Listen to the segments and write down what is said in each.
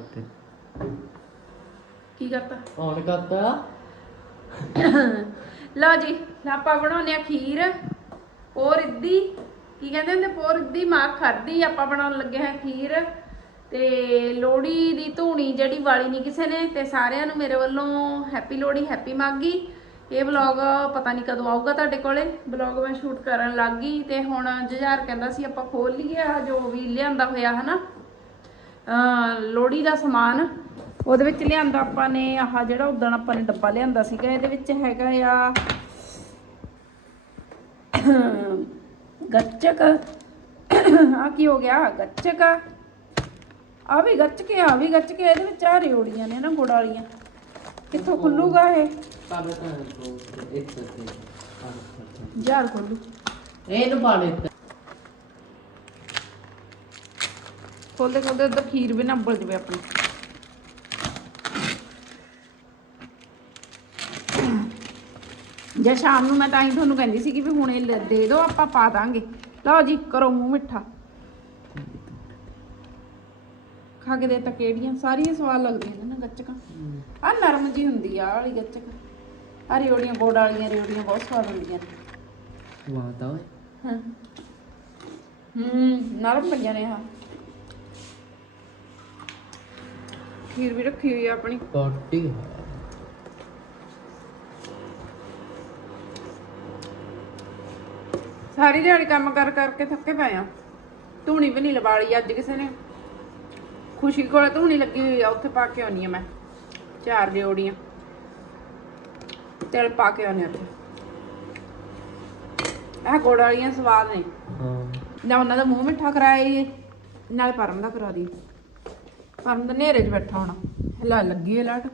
ਕਰਤੇ। ਕੀ ਕਰਤਾ? ਔਨ ਕਰਤਾ? ਲਓ ਜੀ ਆਪਾਂ ਬਣਾਉਂਦੇ ਆ ਖੀਰ। ਪੋਰ ਇੱਦੀ ਕੀ ਕਹਿੰਦੇ ਹੁੰਦੇ? ਪੋਰ ਇੱਦੀ ਮਾਂ ਖਾਦੀ ਆਪਾਂ ਬਣਾਉਣ ਲੱਗੇ ਹਾਂ ਖੀਰ। ਤੇ ਲੋਹੜੀ ਦੀ ਧੂਣੀ ਜਿਹੜੀ ਵਾਲੀ ਨਹੀਂ ਕਿਸੇ ਨੇ ਤੇ ਸਾਰਿਆਂ ਨੂੰ ਮੇਰੇ ਵੱਲੋਂ ਹੈਪੀ ਲੋਹੜੀ ਹੈਪੀ ਮਾਗੀ ਇਹ ਵਲੌਗ ਪਤਾ ਨਹੀਂ ਕਦੋਂ ਆਊਗਾ ਤੁਹਾਡੇ ਕੋਲੇ। ਵਲੌਗ ਮੈਂ ਸ਼ੂਟ ਕਰਨ ਲੱਗ ਗਈ ਤੇ ਹੁਣ ਜੁਝਾਰ ਕਹਿੰਦਾ ਸੀ ਆਪਾਂ ਖੋਲ ਲਈਏ ਆਹ ਜੋ ਵੀ ਲਿਆਂਦਾ ਹੋਇਆ ਹਨਾ? ਲੋਹੜੀ ਦਾ ਸਮਾਨ। ਉਹਦੇ ਵਿੱਚ ਲਿਆਂਦਾ ਆਪਾਂ ਨੇ ਆਹ ਜਿਹੜਾ ਉਦਣ ਆਪਾਂ ਨੇ ਡੱਬਾ ਲਿਆਂਦਾ ਸੀਗਾ ਇਹਦੇ ਵਿੱਚ ਹੈਗਾ ਆ ਗੱਚਕ। ਆ ਕੀ ਹੋ ਗਿਆ? ਗੱਚਕ। ਆ ਵੀ ਗੱਚਕ ਆ ਵੀ ਗੱਚਕ ਇਹਦੇ ਵਿੱਚ ਆ ਰਿਓੜੀਆਂ ਨੇ ਨਾ ਗੁੜ ਵਾਲੀਆਂ। ਕਿੱਥੋਂ ਖੁੱਲੂਗਾ ਇਹ? ਜਾਰ ਖੋਲੂ। ਇਹਨੂੰ ਪਾ ਲੈ ਖੋਲਦੇ ਖੋਲਦੇ ਉਧਰ ਖੀਰ ਵੀ ਨਾ ਉੱਬਲ ਜਵੇ ਆਪਣੀ। ਜੇ ਸ਼ਾਮ ਨੂੰ ਮੈਂ ਤਾਂ ਹੀ ਤੁਹਾਨੂੰ ਕਹਿੰਦੀ ਸੀ ਕਿ ਵੀ ਹੁਣੇ ਦੇ ਦਿਓ ਆਪਾਂ ਪਾ ਦਾਂਗੇ। ਲਓ ਜੀ ਕਰੋ ਮੂੰਹ ਮਿੱਠਾ। ਖਾ ਕੇ ਦੇ ਤਾਂ ਕਿਹੜੀਆਂ ਸਾਰੀਆਂ ਸਵਾਦ ਲੱਗਦੀਆਂ ਨੇ ਨਾ ਗੱਚਕਾਂ। ਆ ਨਰਮ ਜੀ ਹੁੰਦੀ ਆ ਵਾਲੀ ਗੱਚਕ। ਆ ਰਿਓੜੀਆਂ ਗੋੜ ਵਾਲੀਆਂ ਰਿਓੜੀਆਂ ਬਹੁਤ ਸਵਾਦ ਹੁੰਦੀਆਂ ਨੇ। ਵਾਹ ਤਾਂ ਹਾਂ। ਹੂੰ ਨਰਮ ਪਈਆਂ ਨੇ ਆ। ਖੀਰ ਵੀ ਰੱਖੀ ਹੋਈ ਆ ਆਪਣੀ। ਕੋਟੀ ਸਾਰੀ ਦਿਹਾੜੀ ਕੰਮ ਕਰ ਕਰਕੇ ਥੱਕੇ ਪਏ ਆ। ਧੂਣੀ ਵੀ ਨਹੀਂ ਲਵਾ ਲਈ ਅੱਜ ਕਿਸੇ ਨੇ। ਖੁਸ਼ੀ ਕੋਲ ਧੂਣੀ ਲੱਗੀ ਹੋਈ ਆ ਉੱਥੇ ਪਾ ਕੇ ਆਉਣੀ ਆ ਮੈਂ। ਚਾਰ ਰਿਓੜੀਆਂ ਤੇਲ ਪਾ ਕੇ ਆਉਣੀ ਉੱਥੇ। ਇਹ ਗੁੜ ਵਾਲੀਆਂ ਸਵਾਦ ਨੇ। ਹਾਂ। ਨਾ ਉਹਨਾਂ ਦਾ ਮੂੰਹ ਮਿੱਠਾ ਕਰਾਏ ਨਾਲ ਪਰਮ ਦਾ ਕਰਾ ਦੀ ਪਰਮ ਦਾ ਨੇਰੇ 'ਚ ਬੈਠਾ ਹੋਣਾ। ਹਿਲਾ ਲੱਗੀ ਹੈ ਲਾਟ।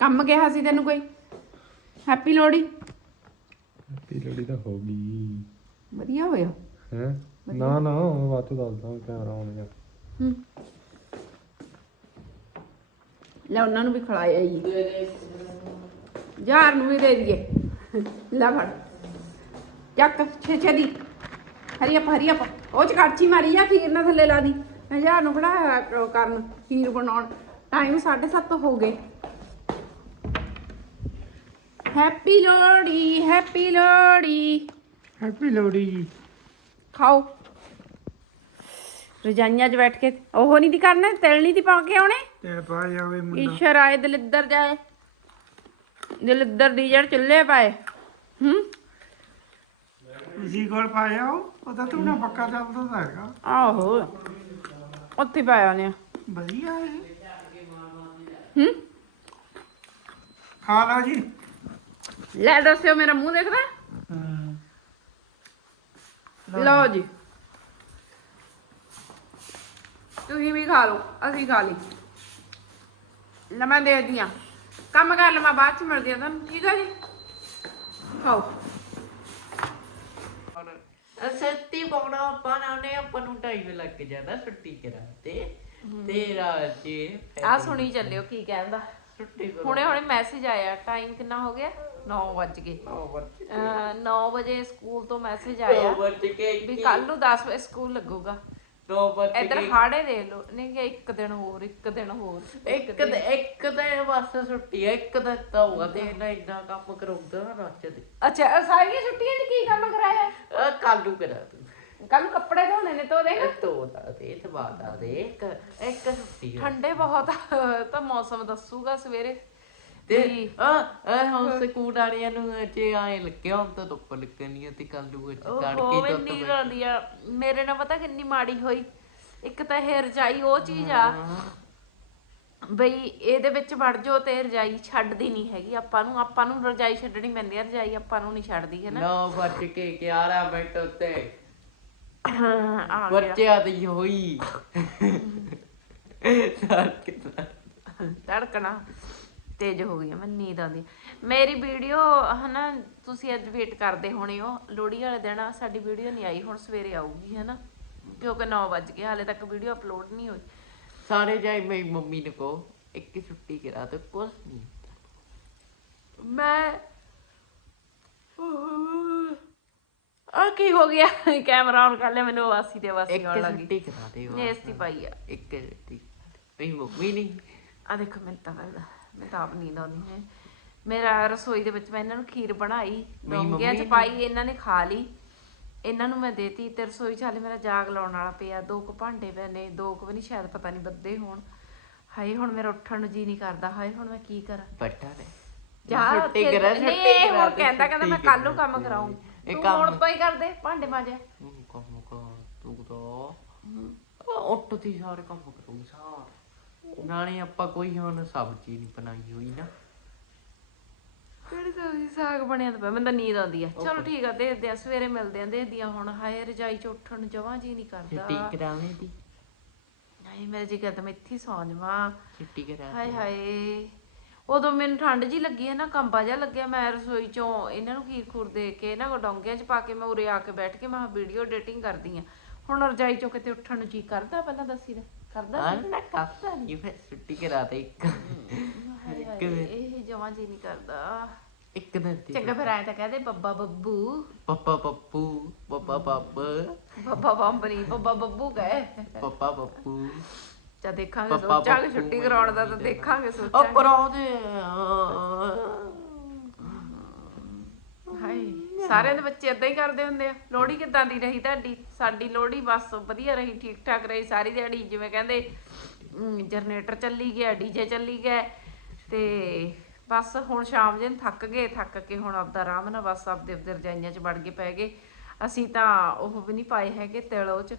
ਕੰਮ ਕਿਹਾ ਸੀ ਤੈਨੂੰ ਕੋਈ? ਹੈਪੀ ਲੋਹੜੀ। ਹੈਪੀ ਲੋਹੜੀ ਤਾਂ ਹੋ ਗਈ। ਵਧੀਆ ਹੋਇਆ। ਹੈ? ਨਾ ਨਾ ਬਾਤ ਤੋਂ ਦੱਸਦਾ ਕੈਮਰਾ ਆਉਣ ਜਾ ਹੂੰ। ਲੈ ਉਹਨਾਂ ਨੂੰ ਵੀ ਖਿਲਾਇਆ ਜੀ ਯਾਰ ਨੂੰ ਵੀ ਦੇ ਦਈਏ। ਲੈ ਫੜ। ਚੱਕ ਛੇ ਛੇ ਦੀ। ਹਰੀ ਆਪ ਹਰੀ ਆਪ ਉਹ ਚ ਕੜਛੀ ਮਾਰੀ ਜਾ ਖੀਰ ਨਾ ਥੱਲੇ ਲਾ ਦੀ? ਮੈਂ ਯਾਰ ਨੂੰ ਫੜਾ ਕਰਨ ਖੀਰ ਬਣਾਉਣ। ਟਾਈਮ 7:30 ਹੋ ਗਏ। Happy Lohri happy Lohri. Happy Lohri ਖਾਓ। ਰਜਾਈਆਂ 'ਚ ਬੈਠ ਕੇ ਉਹ ਨਹੀਂ ਦੀ ਕਰਨਾ ਤਿਲ ਨਹੀਂ ਦੀ ਪਾ ਕੇ ਆਉਣੇ? ਤੇ ਪਾ ਜਾਵੇ ਈਸ਼ਰ ਆਏ ਦਲਿੱਦਰ ਜਾਏ। ਦਲਿੱਦਰ ਦੀ ਜੜ ਚੁੱਲ੍ਹੇ ਪਾਏ। ਹੂੰ? ਤੁਸੀਂ ਕੋਲ ਪਾਇਆ ਪਤਾ ਤੂੰ ਨਾ ਪੱਕਾ ਚੱਲਦਾ ਤਾਂ ਹੈਗਾ। ਆਹੋ। ਉੱਥੇ ਪਾਇਆ ਨੇ ਵਧੀਆ ਹੈ ਹੂੰ? ਖਾ ਲਓ ਜੀ। ਲੈ ਦੱਸਿਓ ਮੇਰਾ ਮੂੰਹ ਦੇਖਦਾ? ਲਓ ਜੀ। ਤੁਸੀਂ ਵੀ ਖਾ ਲਓ ਅਸੀਂ ਖਾ ਲਈ। ਲੈ ਮੈਂ ਦੇ ਦੀਆਂ। ਕੰਮ ਕਰ ਲਵਾਂ ਬਾਅਦ ਚ ਮਿਲਦੀ ਆ ਤੁਹਾਨੂੰ ਠੀਕ ਆ ਜੀ? ਖਾਓ ਸੱਤੀ ਪਾਉਣਾ ਆਪਾਂ ਨਾ ਆਪਾਂ ਨੂੰ ਟਾਈਮ ਲੱਗ ਜਾਂਦਾ ਛੁੱਟੀ ਕਰਾ ਤੇ। ਤੇਰਾ ਜੀ ਆ ਸੁਣੀ ਚੱਲਿਓ ਕੀ ਕਹਿੰਦਾ। ਛੁੱਟੀ ਕਰੋ। ਹੁਣੇ ਹੁਣੇ ਮੈਸੇਜ ਆਇਆ ਟਾਈਮ ਕਿੰਨਾ ਹੋ ਗਿਆ? 9 ਵੱਜ ਗਏ। 9 ਵਜੇ ਸਕੂਲ ਤੋਂ ਮੈਸੇਜ ਆਇਆ ਵੀ ਕੱਲ ਨੂੰ 10 ਵਜੇ ਸਕੂਲ ਲੱਗੂਗਾ। ਦੋ ਵੱਜ ਇੱਧਰ ਹਾੜੇ ਦੇ ਲੋ ਨਹੀਂ ਕਿ ਇੱਕ ਦਿਨ ਹੋਰ ਇੱਕ ਦਿਨ ਹੋਰ ਇੱਕ ਤੇ ਇੱਕ ਤੇ ਬਸ ਛੁੱਟੀ ਹੈ ਇੱਕ ਦਿਨ ਤਾਂ ਹੋਗਾ ਤੇ ਇਹਨਾਂ ਇੰਨਾ ਕੰਮ ਕਰਾਉਂਦਾ ਨਾ ਰਾਤ ਦੇ। ਅੱਛਾ ਸਾਰੀਆਂ ਛੁੱਟੀਆਂ 'ਚ ਕੀ ਕੰਮ ਕਰਾਇਆ? ਕੱਲ ਨੂੰ ਕਰਾ ਤੂੰ ਕੱਲ ਨੂੰ ਕੱਪੜੇ ਧੋਣੇ ਨੇ ਧੋ ਦੇਗਾ ਇਹ ਤੋਦਾ ਤੇ ਤਬਾਦਾ ਦੇ ਇੱਕ ਇੱਕ ਛੁੱਟੀ ਹੈ ਠੰਡੇ ਬਹੁਤ ਆ, ਤਾਂ ਮੌਸਮ ਦੱਸੂਗਾ ਸਵੇਰੇ। ਤੇ ਵੀ ਆ ਆ ਹੁਣ ਸਕੂਲ ਵਾਲਿਆਂ ਨੂੰ ਜੇ ਆਏ ਲੱਗਿਆ ਹੁਣ ਤਾਂ ਧੁੱਪ ਲੱਗਣੀ ਆ ਤੇ ਕੱਲ ਨੂੰ ਉਹ ਤੜਕੇ ਤੋਂ ਇੰਨੀ ਰੋਂਦੀ ਆ ਮੇਰੇ ਨਾਲ ਪਤਾ ਕਿੰਨੀ ਮਾੜੀ ਹੋਈ ਇੱਕ ਤਾਂ ਇਹ ਰਜਾਈ ਉਹ ਚੀਜ਼ ਆ ਬਈ ਇਹਦੇ ਵਿੱਚ ਵੜ ਜਾਓ ਤੇ ਰਜਾਈ ਛੱਡਦੀ ਨਹੀਂ ਹੈਗੀ ਆਪਾਂ ਨੂੰ ਆਪਾਂ ਨੂੰ ਰਜਾਈ ਛੱਡਣੀ ਪੈਂਦੀ ਆ ਰਜਾਈ ਆਪਾਂ ਨੂੰ ਨਹੀਂ ਛੱਡਦੀ ਹੈ ਨਾ? 9 ਵੱਜ ਕੇ 11 ਮਿੰਟ ਉੱਤੇ। ਆ ਗਿਆ। ਬੱਚਿਆਂ ਦੀ ਹੋਈ। ਕਿਤਨਾ ਧੜਕਣਾ ਤੇਜ਼ ਹੋ ਗਈ ਮੈਂ ਨੀਂਦ ਆਉਂਦੀ ਮੇਰੀ ਵੀਡੀਓ ਹਨਾ ਤੁਸੀਂ ਅੱਜ ਵੇਟ ਕਰਦੇ ਹੋਣੇ ਹੋ। ਲੋਹੜੀ ਵਾਲੇ ਦਿਨ ਸਾਡੀ ਵੀਡੀਓ ਨਹੀਂ ਆਈ ਹੁਣ ਸਵੇਰੇ ਆਊਗੀ ਹਨਾ। ਕਿਉਂਕਿ 9 ਵੱਜ ਗਏ ਹਾਲੇ ਤੱਕ ਵੀਡੀਓ ਅਪਲੋਡ ਨਹੀਂ ਹੋਈ। ਸਾਰੇ ਜਾਈ ਮੇਰੀ ਮੰਮੀ ਨੂੰ ਕੋ ਇੱਕ ਛੁੱਟੀ ਕਰਾ ਤੇ ਕੁਛ ਨਹੀਂ ਮੈਂ ਆ ਕੀ ਹੋ ਗਿਆ? ਕੈਮਰਾ ਆਨ ਕਰ ਲਿਆ ਮੈਨੂੰ ਵਾਸੀ ਤੇ ਵਾਸੀ ਆਉਣ ਲੱਗੀ ਛੁੱਟੀ ਕਰਾ ਦੇ ਨੇਸਤੀ ਪਾਈ ਆ। ਇੱਕ ਛੁੱਟੀ। ਮੇਰੀ ਮੰਮੀ ਨਹੀਂ ਆ ਦੇਖੋ ਮੈਨੂੰ ਤਾਂ ਲੱਗਦਾ। ਮੈਂ ਤਾਂ ਆਪ ਨੀਂਦ ਆਉਂਦੀ ਹੈ। ਮੇਰਾ ਰਸੋਈ ਦੇ ਵਿੱਚ ਮੈਂ ਇਹਨਾਂ ਨੂੰ ਖੀਰ ਬਣਾਈ ਡੋਂਗਿਆਂ ਚ ਪਾਈ ਇਹਨਾਂ ਨੇ ਖਾ ਲਈ। ਇਹਨਾਂ ਨੂੰ ਮੈਂ ਦੇਤੀ ਤੇ ਰਸੋਈ ਚ ਹਾਲੇ ਮੇਰਾ ਜਾਗ ਲਾਉਣ ਵਾਲਾ ਪਿਆ। ਦੋ ਕੁ ਭਾਂਡੇ ਪਏ ਨੇ ਦੋ ਕੁ ਵੀ ਨਹੀਂ ਸ਼ਾਇਦ ਪਤਾ ਨਹੀਂ ਬੱਦੇ ਹੋਣ। ਹਾਏ ਹੁਣ ਮੇਰਾ ਉੱਠਣ ਨੂੰ ਜੀ ਨਹੀਂ ਕਰਦਾ। ਹਾਏ ਹੁਣ ਮੈਂ ਕੀ ਕਰਾਂ? ਬੱਟਾ ਦੇ ਜਾ ਛੁੱਟੀ ਕਰਾ, ਨਹੀਂ ਛੁੱਟੀ ਇਹ ਕਰਾ ਹੁਣ ਕਹਿੰਦਾ ਕਹਿੰਦਾ ਮੈਂ ਕੱਲ ਨੂੰ ਕਰਾ ਕੰਮ। ਕਰਾਉਂ ਤੂੰ ਹੁਣ ਤੋਂ ਹੀ ਕਰਦੇ ਭਾਂਡੇ ਮਾਜੇ ਕੰਮ ਕਰ ਤੂੰ ਤਾਂ ਉੱਠਦੀ ਸਾਰੇ ਕੰਮ ਕਰੂੰਗੀ ਸਾਰ। ਨਾਲੇ ਆਪਾਂ ਕੋਈ ਹੁਣ ਸਬਜ਼ੀ ਨਹੀਂ ਬਣਾਈ ਹੋਈ ਨਾ। ਕਿਹੜੀ ਸਬਜ਼ੀ? ਸਾਗ ਬਣਿਆ ਤਾਂ ਪਿਆ ਮੈਨੂੰ ਤਾਂ ਨੀਂਦ ਆਉਂਦੀ ਆ। ਚਲੋ ਠੀਕ ਆ ਦੇਖਦੇ ਆ ਸਵੇਰੇ ਮਿਲਦੇ ਆ ਦੇਖਦੀ ਆ ਹੁਣ। ਹਾਏ ਰਜਾਈ ਚ ਉੱਠਣ ਨੂੰ ਜਮਾਂ ਜੀ ਨਹੀਂ ਛੁੱਟੀ ਕਰਦਾ। ਕਰਾਵੇਂ ਦੀ ਨਹੀਂ ਮੇਰੇ ਜੀ ਕਰਦਾ ਮੈਂ ਇੱਥੇ ਹੀ ਸੌਂ ਜਾਵਾਂ। ਛੁੱਟੀ ਕਰਾ ਹਾਏ ਹਾਏ ਉਦੋਂ ਮੈਨੂੰ ਠੰਡ ਜੀ ਲੱਗੀ ਹੈ ਨਾ ਕੰਬਾ ਜਿਹਾ ਲੱਗਿਆ ਮੈਂ ਰਸੋਈ ਚੋਂ। ਇਹਨਾਂ ਨੂੰ ਖੀਰ ਖੂਰ ਦੇ ਕੇ ਕੋ ਡੋਂਗਿਆਂ 'ਚ ਪਾ ਕੇ ਮੈਂ ਉਰੇ ਆ ਕੇ ਬੈਠ ਕੇ ਮੈਂ ਵੀਡੀਓ ਐਡੀਟਿੰਗ ਕਰਦੀ ਆ। ਹੁਣ ਰਜਾਈ ਚੋਂ ਕਿਤੇ ਉੱਠਣ ਨੂੰ ਜੀ ਕਰਦਾ ਪਹਿਲਾਂ ਦੱਸੀ ਦਾ। ਕਰਦਾ ਆ ਨਾ। ਕਰਤਾ ਨਹੀਂ ਫਿਰ ਛੁੱਟੀ ਕਰਾ ਦੇ ਇੱਕ। ਹਾਏ ਹਾਏ ਇਹ ਜਮਾਂ ਜੀ ਨਹੀਂ ਕਰਦਾ। ਇੱਕ ਦਿਨ ਦੀ ਚੰਗਾ ਫਿਰ ਆਇਆ ਤਾਂ ਕਹਦੇ ਬੱਬਾ ਬੱਬੂ। ਪਪਾ ਪੱਪੂ ਪਪਾ ਪੱਪ ਬੱਬਾ ਬੰਬਰੀ ਬੱਬਾ ਬੱਬੂ ਗਏ। ਪਪਾ ਪੱਪੂ ਚਾ ਦੇਖਾਂਗੇ ਬੱਬਾ ਸੋਚਾਂਗੇ ਬੱਬੂ ਛੁੱਟੀ ਕਰਾਉਣ ਦਾ ਤਾਂ ਦੇਖਾਂਗੇ ਉਹ ਸੋਚਾਂਗੇ ਪਰੌਂਦੇ ਹਾਏ ਸਾਰਿਆਂ ਦੇ ਬੱਚੇ ਇਦਾਂ ਹੀ ਕਰਦੇ ਹੁੰਦੇ ਆ। ਲੋਹੜੀ ਕਿੱਦਾਂ ਦੀ ਰਹੀ ਤੁਹਾਡੀ? ਸਾਡੀ ਲੋਹੜੀ ਬਸ ਵਧੀਆ ਰਹੀ ਠੀਕ ਠਾਕ ਰਹੀ। ਸਾਰੀ ਦਿਹਾੜੀ ਜਿਵੇਂ ਕਹਿੰਦੇ ਜਨਰੇਟਰ ਚੱਲੀ ਗਿਆ ਡੀਜੇ ਚੱਲੀ ਗਿਆ। ਤੇ ਬਸ ਹੁਣ ਸ਼ਾਮ ਜੇ ਨੂੰ ਥੱਕ ਗਏ ਥੱਕ ਕੇ ਹੁਣ ਆਪਦਾ ਆਰਾਮ ਨਾਲ ਬਸ ਆਪਦੇ ਆਪਦੇ ਰਜਾਈਆਂ 'ਚ ਵੜ ਕੇ ਪੈ ਗਏ। ਅਸੀਂ ਤਾਂ ਉਹ ਵੀ ਨਹੀਂ ਪਾਏ ਹੈਗੇ ਤਿਲ 'ਚ।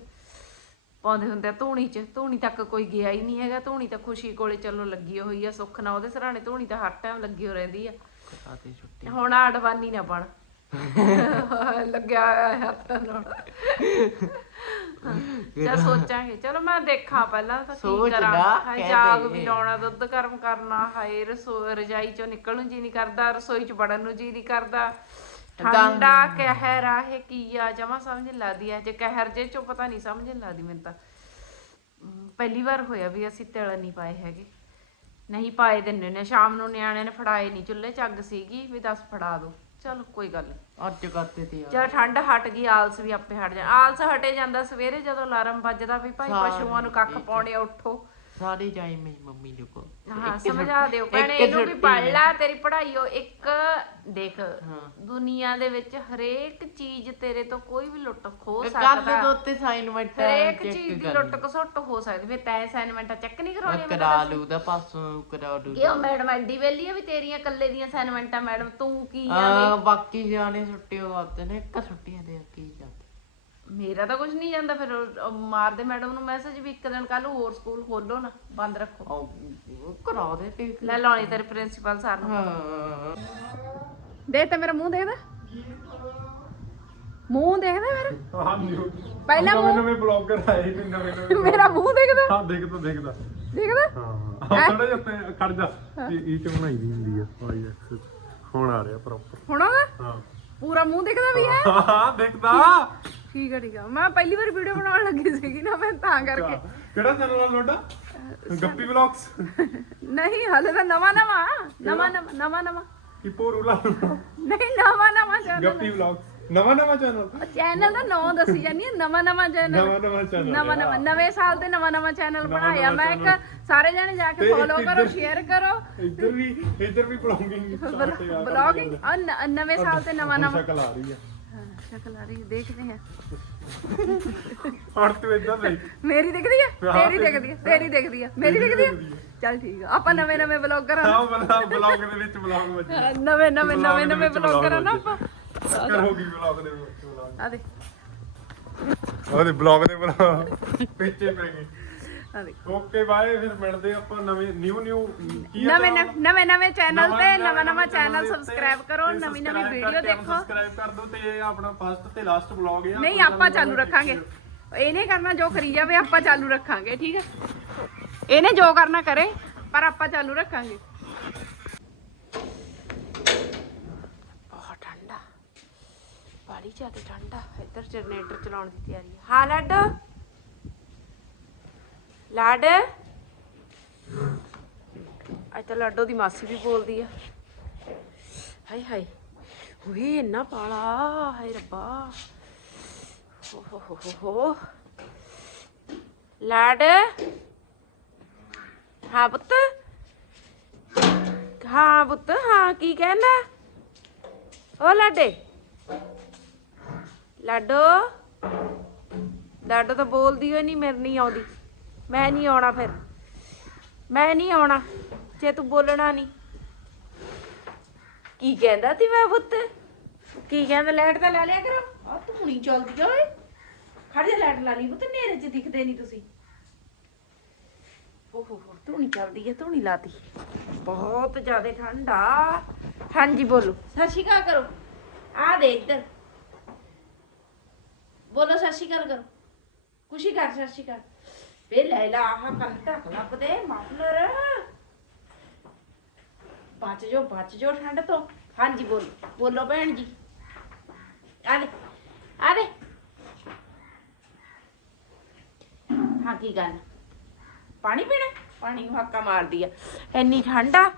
ਪਾਉਂਦੇ ਹੁੰਦੇ ਆ ਧੂਣੀ 'ਚ। ਧੂਣੀ ਤੱਕ ਕੋਈ ਗਿਆ ਹੀ ਨਹੀਂ ਹੈਗਾ। ਧੂਣੀ ਤਾਂ ਖੁਸ਼ੀ ਕੋਲੇ ਚੱਲੋ ਲੱਗੀ ਹੋਈ ਆ ਸੁੱਖ ਨਾਲ। ਉਹਦੇ ਸਰਾਣੇ ਧੂਣੀ ਤਾਂ ਹਰ ਟਾਈਮ ਲੱਗੀ ਹੋ ਰਹਿੰਦੀ ਆ। ਛੁੱਟੀ। ਹੁਣ ਆ ਅਡਵਾਨੀ ਨਾ ਬਣ। ਲੱਗਿਆ ਹੋਇਆ ਹੱਥ ਨਾਲ। ਚਾ ਸੋਚਾਂਗੇ। ਚਲੋ ਮੈਂ ਦੇਖਾਂ ਪਹਿਲਾਂ ਤਾਂ ਕੀ ਸੋਚ ਕਰਾਂ। ਲਾ, ਹਾਏ ਕਹਿ ਜਾਗ ਦੇ। ਵੀ ਲਾਉਣਾ ਦੁੱਧ ਗਰਮ ਕਰਨਾ ਹਾਏ ਰਸੋ ਰਜਾਈ ਚੋਂ ਨਿਕਲਣ ਨੂੰ ਜੀ ਨਹੀਂ ਕਰਦਾ ਰਸੋਈ ਚ ਵੜਨ ਨੂੰ ਜੀ ਨਹੀਂ ਕਰਦਾ। ਠੰਡਾ ਕਹਿਰ ਆ ਇਹ ਕੀ ਆ? ਜਮਾ ਸਮਝ ਨੀ ਲੱਗਦੀ ਆ ਜੇ ਕਹਿਰ ਜੇ ਚੋਂ ਪਤਾ ਨਹੀਂ ਸਮਝ ਨੀ ਲੱਗਦੀ ਮੈਨੂੰ ਤਾਂ। ਅਮ, ਪਹਿਲੀ ਵਾਰ ਹੋਇਆ ਵੀ ਅਸੀਂ ਤਿਲ ਨਹੀਂ ਪਾਏ ਹੈਗੇ। ਨਹੀਂ ਪਾਏ ਦਿੰਨੇ ਨੇ ਸ਼ਾਮ ਨੂੰ ਨਿਆਣਿਆਂ ਨੇ ਫੜਾਏ ਨਹੀਂ ਚੁੱਲ੍ਹੇ ਚ ਅੱਗ ਸੀਗੀ ਵੀ ਦੱਸ ਫੜਾ ਦੋ। ਚਲੋ ਕੋਈ ਗੱਲ ਨਹੀਂ ਅੱਜ ਕਰਤੇ ਤੇ ਯਾਰ। ਜਦ ਠੰਡ ਹਟ ਗਈ ਆਲਸ ਵੀ ਆਪੇ ਹਟ ਜਾ ਆਲਸ ਹਟੇ ਜਾਂਦਾ ਸਵੇਰੇ ਜਦੋਂ ਅਲਾਰਮ ਵੱਜਦਾ ਵੀ ਭਾਈ ਪਸ਼ੂਆਂ ਨੂੰ ਕੱਖ ਪਾਉਣੇ ਆ, ਉੱਠੋ। ਸਾਰੇ ਜਾਈ ਮੇਰੀ ਮੰਮੀ ਨੂੰ ਕੋ ਹਾਂ ਸਮਝਾ ਦਿਓ ਭੈਣੇ ਇਹਨੂੰ ਵੀ ਪੜ ਲੈ ਤੇਰੀ ਪੜ੍ਹਾਈ ਉਹ ਇੱਕ ਦੇਖ ਦੁਨੀਆ ਦੇ ਵਿੱਚ ਹਰੇਕ ਚੀਜ਼ ਤੇਰੇ ਤੋਂ ਕੋਈ ਵੀ ਲੁੱਟ ਖੋ ਕੱਲ ਸਕਦਾ। ਉੱਤੇ ਅਸਾਈਨਮੈਂਟ ਹਰੇਕ ਚੀਜ਼ ਦੀ ਲੁੱਟ ਖਸੁੱਟ ਹੋ ਸਕਦੀ ਫਿਰ ਤੈ ਅਸਾਈਨਮੈਂਟਾਂ ਚੈੱਕ ਨਹੀਂ ਕਰਾਉਣੀਆਂ ਮੈਂ ਕਰਾ ਲੂ ਦਾ ਪਾਸੋਂ ਕਰਾ ਲੂ ਕਿਉਂ ਮੈਡਮ ਐਡੀ ਵੇਲੀ ਆ ਵੀ ਤੇਰੀਆਂ ਇਕੱਲੇ ਦੀਆਂ ਅਸਾਈਨਮੈਂਟਾਂ ਮੈਡਮ ਤੂੰ ਕੀ ਆ ਆ ਬਾਕੀ ਜਾਣੇ ਛੁੱਟੀ ਹੋਤੇ ਨੇ ਇੱਕ ਛੁੱਟੀਆਂ ਦੇ ਕੀ ਜਾਂਦੇ ਮੇਰਾ ਤਾਂ ਕੁਝ ਨਹੀਂ ਜਾਂਦਾ ਫਿਰ ਉਹ- ਉਹ ਮਾਰਦੇ ਮੈਡਮ ਨੂੰ ਮੈਸੇਜ ਵੀ ਇੱਕ ਦਿਨ ਕੱਲ ਹੋਰ ਸਕੂਲ ਖੋਲੋ ਨਾ ਬੰਦ ਰੱਖੋ। ਉਹ ਕਰਾ ਦੇ ਤੇ ਲੈ ਲਾਉਣੀ ਤੇਰੇ ਪ੍ਰਿੰਸੀਪਲ ਸਰ ਨੂੰ। ਹਾਂ। ਦੇਖ ਤੇ ਮੇਰਾ ਮੂੰਹ ਦੇਖਦਾ। ਮੂੰਹ ਦੇਖਦਾ ਮੇਰਾ? ਹਾਂਜੀ। ਪਹਿਲਾਂ ਨਵੇਂ ਨਵੇਂ ਬਲੌਗਰ ਆਏ ਨੇ ਨਵੇਂ ਨਵੇਂ ਮੇਰਾ ਮੂੰਹ ਦੇਖਦਾ? ਹਾਂ ਦੇਖਦਾ ਦੇਖਦਾ। ਦੇਖਦਾ? ਹਾਂ ਥੋੜਾ ਜਿਹਾ ਉੱਤੇ ਖੜ ਜਾ। ਇਹ ਇਹ ਚ ਬਣਾਈ ਦੀ ਹੁੰਦੀ ਆ ਆਈ ਐਕਸ। ਹੁਣ ਆ ਰਿਹਾ ਪ੍ਰੋਪਰ ਹੁਣ ਉਹਦਾ ਹਾਂ। ਪੂਰਾ ਮੂੰਹ ਦਿਖਦਾ ਵੀ ਹੈ ਹਾਂ ਦੇਖਦਾ। ਠੀਕ ਹੈ ਮੈਂ ਪਹਿਲੀ ਵਾਰ ਵੀਡੀਓ ਬਣਾਉਣ ਲੱਗੀ ਸੀਗੀ ਨਾ ਮੈਂ ਤਾਂ ਕਰਕੇ। ਕਿਹੜਾ ਚੈਨਲ ਆ ਤੁਹਾਡਾ? ਗੱਪੀ ਵਲੌਗਸ ਨਹੀਂ ਹਲੇ ਤਾਂ ਨਵਾਂ ਨਵਾਂ। ਨਵਾਂ ਨਵਾਂ ਨਵਾਂ ਨਵਾਂ। ਰੂਲਾ ਨਹੀਂ ਨਵਾਂ ਨਵਾਂ ਚੈਨਲ ਗੱਪੀ ਵਲੌਗਸ ਨਵਾਂ ਨਵਾਂ ਚੈਨਲ ਚੈਨਲ ਦਾ ਨਾਮ ਦੱਸੀ ਜਾਨੀ ਹੈ ਨਵਾਂ ਨਵਾਂ ਚੈਨਲ ਨਵਾਂ ਨਵਾਂ ਚੈਨਲ ਨਵਾਂ ਨਵਾਂ ਨਵੇਂ ਸਾਲ ਤੇ ਨਵਾਂ ਨਵਾਂ ਚੈਨਲ ਬਣਾਇਆ। ਮੈਂ ਇੱਕ ਸਾਰੇ ਜਣੇ ਜਾ ਕੇ ਫੋਲੋ ਕਰੋ ਸ਼ੇਅਰ ਕਰੋ। ਇੱਧਰ ਵੀ ਇੱਧਰ ਵੀ ਬਲੌਗਿੰਗ ਬਲੌਗਿੰਗ ਨਵੇਂ ਸਾਲ ਤੇ ਨਵਾਂ ਨਵਾਂ। ਸ਼ਕਲ ਆ ਰਹੀ ਆ। ਹਾਂ, ਸ਼ਕਲ ਆ ਰਹੀ ਦੇਖਦੇ ਆ। ਹੁਣ ਤੂੰ ਇੱਧਰ ਦੇਖ ਮੇਰੀ ਦਿਖਦੀ ਹਾਂ, ਤੇਰੀ ਦਿਖਦੀ ਆ? ਤੇਰੀ ਦਿਖਦੀ ਆ? ਮੇਰੀ ਦਿਖਦੀ ਆ? ਚੱਲ ਠੀਕ ਆ। ਆਪਾਂ ਨਵੇਂ ਨਵੇਂ ਬਲੌਗਰ ਆ ਹਾਂ ਬਲੌਗ ਬਲੌਗ ਦੇ ਵਿੱਚ ਬਲੌਗ ਵੱਜੀ ਨਵੇਂ ਨਵੇਂ ਨਵੇਂ ਨਵੇਂ ਵਿੱਚ ਬਲੌਗਰ ਆ ਨਾ ਆਪਾਂ। ਕਰ ਹੋ ਗਈ ਬਲੌਗ ਦੇ ਵਿੱਚ vlog। ਆ ਦੇ ਉਹਦੇ ਬਲੌਗ ਦੇ ਬਲੌਗ ਪਿੱਛੇ ਪੈ ਗਏ ਆ ਓਕੇ ਬਾਏ ਫਿਰ ਮਿਲਦੇ ਆਪਾਂ ਨਵੇਂ ਨਿਊ ਨਿਊ ਕੀ ਨਵੇਂ ਨਵੇਂ- ਨਵੇਂ ਚੈਨਲ ਤੇ ਨਵਾਂ ਨਵਾਂ ਚੈਨਲ ਸਬਸਕ੍ਰਾਈਬ ਕਰੋ ਨਵੀਂ ਨਵੀਂ ਵੀਡੀਓ ਦੇਖੋ। ਸਬਸਕ੍ਰਾਈਬ ਕਰ ਦਿਓ ਤੇ ਇਹ ਆਪਣਾ ਫਸਟ ਤੇ ਲਾਸਟ ਬਲੌਗ ਹੈ ਨਹੀਂ ਆਪਾਂ ਚਾਲੂ ਰੱਖਾਂਗੇ। ਇਹਨੇ ਕਰਨਾ ਜੋ ਕਰੀ ਜਾਵੇ ਆਪਾਂ ਚਾਲੂ ਰੱਖਾਂਗੇ ਠੀਕ ਹੈ? ਇਹਨੇ ਜੋ ਕਰਨਾ ਕਰੇ ਪਰ ਆਪਾਂ ਚਾਲੂ ਰੱਖਾਂਗੇ। ਬਹੁਤ ਠੰਡਾ। ਬਾੜੀ ਜ਼ਿਆਦਾ ਠੰਡਾ। ਇੱਧਰ ਜਨਰੇਟਰ ਚਲਾਉਣ ਦੀ ਤਿਆਰੀ ਹੈ ਹਾਂ ਲੱਡ। ਲਾਡ। ਅੱਜ ਤਾਂ ਲਾਡੋ ਦੀ ਮਾਸੀ ਵੀ ਬੋਲਦੀ ਆ। ਹਾਏ ਹਾਏ ਹੋਏ ਇੰਨਾ ਪਾਲਾ, ਹਾਏ ਰੱਬਾ। ਹੋ ਹੋ ਹੋ ਹੋ ਲਾਡ। ਹਾਂ ਪੁੱਤ। ਹਾਂ ਪੁੱਤ, ਹਾਂ, ਕੀ ਕਹਿੰਦਾ? ਓ ਲਾਡੇ। ਲਾਡੋ। ਲਾਡੋ ਤਾਂ ਬੋਲਦੀ ਹੋਈ ਨਹੀਂ, ਮੇਰੇ ਨਹੀਂ ਆਉਂਦੀ। ਮੈਂ ਨਹੀਂ ਆਉਣਾ ਫਿਰ। ਮੈਂ ਨਹੀਂ ਆਉਣਾ, ਜੇ ਤੂੰ ਬੋਲਣਾ ਨਹੀਂ। ਕੀ ਕਹਿੰਦਾ ਤੀ ਮੈਂ ਪੁੱਤ? ਕੀ ਕਹਿੰਦਾ ਲੈਟ ਤਾਂ ਲੈ ਲਿਆ ਕਰੋ। ਆ ਧੂਣੀ ਚੱਲਦੀ ਆ ਓਏ। ਖੜ ਜਾ, ਲਾਈਟ ਲਾ ਲਈ ਪੁੱਤ ਨੇਰੇ 'ਚ ਦਿਖਦੇ ਨਹੀਂ ਤੁਸੀਂ। ਓਹੋ ਹੋ ਧੂਣੀ ਚੱਲਦੀ ਹੈ ਧੂਣੀ ਲਾਤੀ। ਬਹੁਤ ਜ਼ਿਆਦਾ ਠੰਡਾ ਹਾਂਜੀ, ਬੋਲੋ। ਸਤਿ ਸ਼੍ਰੀ ਅਕਾਲ ਕਰੋ। ਆ ਦੇ ਇੱਧਰ। ਬੋਲੋ, ਸਤਿ ਸ਼੍ਰੀ ਅਕਾਲ ਕਰੋ। ਖੁਸ਼ੀ ਕਰ, ਸਤਿ ਸ਼੍ਰੀ ਅਕਾਲ। ਵੇ ਲੈ ਲਾ, ਆਹ ਕੰਨ ਬਚ ਜੋ ਬਚ ਜੋ ਠੰਡ ਤੋਂ। ਹਾਂਜੀ, ਬੋਲੋ ਬੋਲੋ ਭੈਣ ਜੀ। ਆ ਦੇ ਹਾਂ, ਕੀ ਗੱਲ? ਪਾਣੀ ਪੀਣਾ? ਪਾਣੀ ਨੂੰ ਹੱਕਾ ਮਾਰਦੀ ਆ। ਇੰਨੀ ਠੰਡਾ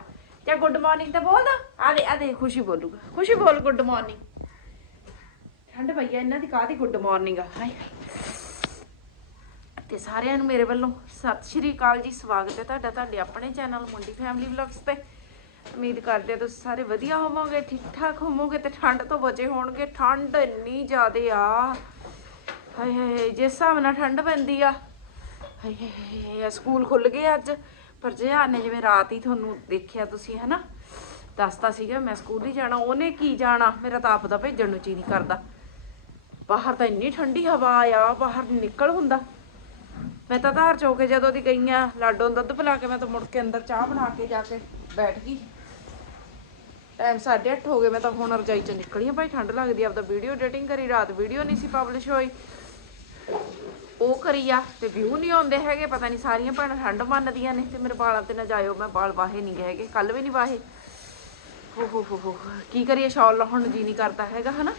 ਤੇ ਗੁੱਡ ਮਾਰਨਿੰਗ ਤਾਂ ਬੋਲਦਾ ਆ ਦੇ ਖੁਸ਼ੀ ਬੋਲੂਗਾ। ਖੁਸ਼ੀ ਬੋਲ ਗੁੱਡ ਮਾਰਨਿੰਗ ਠੰਡ ਪਈ ਆ, ਇਹਨਾਂ ਦੀ ਕਾਹਦੀ ਗੁੱਡ ਮਾਰਨਿੰਗ ਆ? ਹਾਏ। ਤੇ ਸਾਰਿਆਂ ਨੂੰ ਮੇਰੇ ਵੱਲੋਂ ਸਤਿ ਸ਼੍ਰੀ ਅਕਾਲ ਜੀ। ਸਵਾਗਤ ਹੈ ਤੁਹਾਡਾ ਤੁਹਾਡੇ ਆਪਣੇ ਚੈਨਲ ਮੁੰਡੀ ਫੈਮਿਲੀ ਵਲੌਗਸ ਤੇ। ਉਮੀਦ ਕਰਦੇ ਹਾਂ ਤੁਸੀਂ ਸਾਰੇ ਵਧੀਆ ਹੋਵੋਗੇ ਠੀਕ ਠਾਕ ਹੋਵੋਗੇ ਤੇ ਠੰਡ ਤੋਂ ਬਚੇ ਹੋਣਗੇ। ਠੰਡ ਇੰਨੀ ਜ਼ਿਆਦੇ ਆ। ਹਾਏ ਹਾਏ ਜਿਸ ਹਿਸਾਬ ਨਾਲ ਠੰਡ ਪੈਂਦੀ ਆ। ਹਾਏ ਹਾਏ ਹਾਏ ਸਕੂਲ ਖੁੱਲ ਗਏ ਅੱਜ। ਪਰ ਜਿਹਾਨ ਨੇ ਜਿਵੇਂ ਰਾਤ ਹੀ ਤੁਹਾਨੂੰ ਦੇਖਿਆ ਤੁਸੀਂ, ਹਨਾ? ਦੱਸਤਾ ਸੀਗਾ, ਮੈਂ ਸਕੂਲ ਹੀ ਜਾਣਾ, ਉਹਨੇ ਕੀ ਜਾਣਾ? ਮੇਰਾ ਤਾਂ ਆਪ ਦਾ ਭੇਜਣ ਨੂੰ ਜੀ ਨਹੀਂ ਕਰਦਾ। ਬਾਹਰ ਤਾਂ ਇੰਨੀ ਠੰਡੀ ਹਵਾ ਆ, ਬਾਹਰ ਨਿਕਲ ਹੁੰਦਾ। ਮੈਂ ਤਾਂ ਧਾਰ ਚੋ ਕੇ ਜਦੋਂ ਦੀ ਗਈ ਆ, ਲਾਡੋ ਨੂੰ ਦੁੱਧ ਪਿਲਾ ਕੇ ਮੈਂ ਤਾਂ ਮੁੜ ਕੇ ਅੰਦਰ ਚਾਹ ਬਣਾ ਕੇ ਜਾ ਕੇ ਬੈਠ ਗਈ। ਟਾਈਮ 8:30 ਹੋ ਗਏ, ਮੈਂ ਤਾਂ ਹੁਣ ਰਜਾਈ ਚ ਨਿਕਲੀ ਆ ਭਾਈ, ਠੰਡ ਲੱਗਦੀ ਆ, ਆਪਦਾ ਵੀਡੀਓ ਐਡੀਟਿੰਗ ਕਰੀ, ਰਾਤ ਵੀਡੀਓ ਨਹੀਂ ਸੀ ਪਬਲਿਸ਼ ਹੋਈ। ਉਹ ਕਰੀ ਆ, ਤੇ ਵਿਊ ਨਹੀਂ ਆਉਂਦੇ ਹੈਗੇ, ਪਤਾ ਨਹੀਂ ਸਾਰੀਆਂ ਭੈਣਾਂ ਠੰਡ ਮੰਨਦੀਆਂ ਨੇ, ਤੇ ਮੇਰੇ ਵਾਲਾਂ ਤੇ ਨਾ ਜਾਇਓ, ਮੈਂ ਵਾਲ ਵਾਹੇ ਨਹੀਂ ਗਏ ਹੈਗੇ ਕੱਲ ਵੀ ਨਹੀਂ ਵਾਹੇ। ਹੋ ਹੋ ਹੋ ਹੋ ਕੀ ਕਰੀਏ, ਸ਼ਾਲ ਲਾਉਣ ਨੂੰ ਜੀ ਨਹੀਂ ਕਰਦਾ ਹੈਗਾ, ਹਨਾ?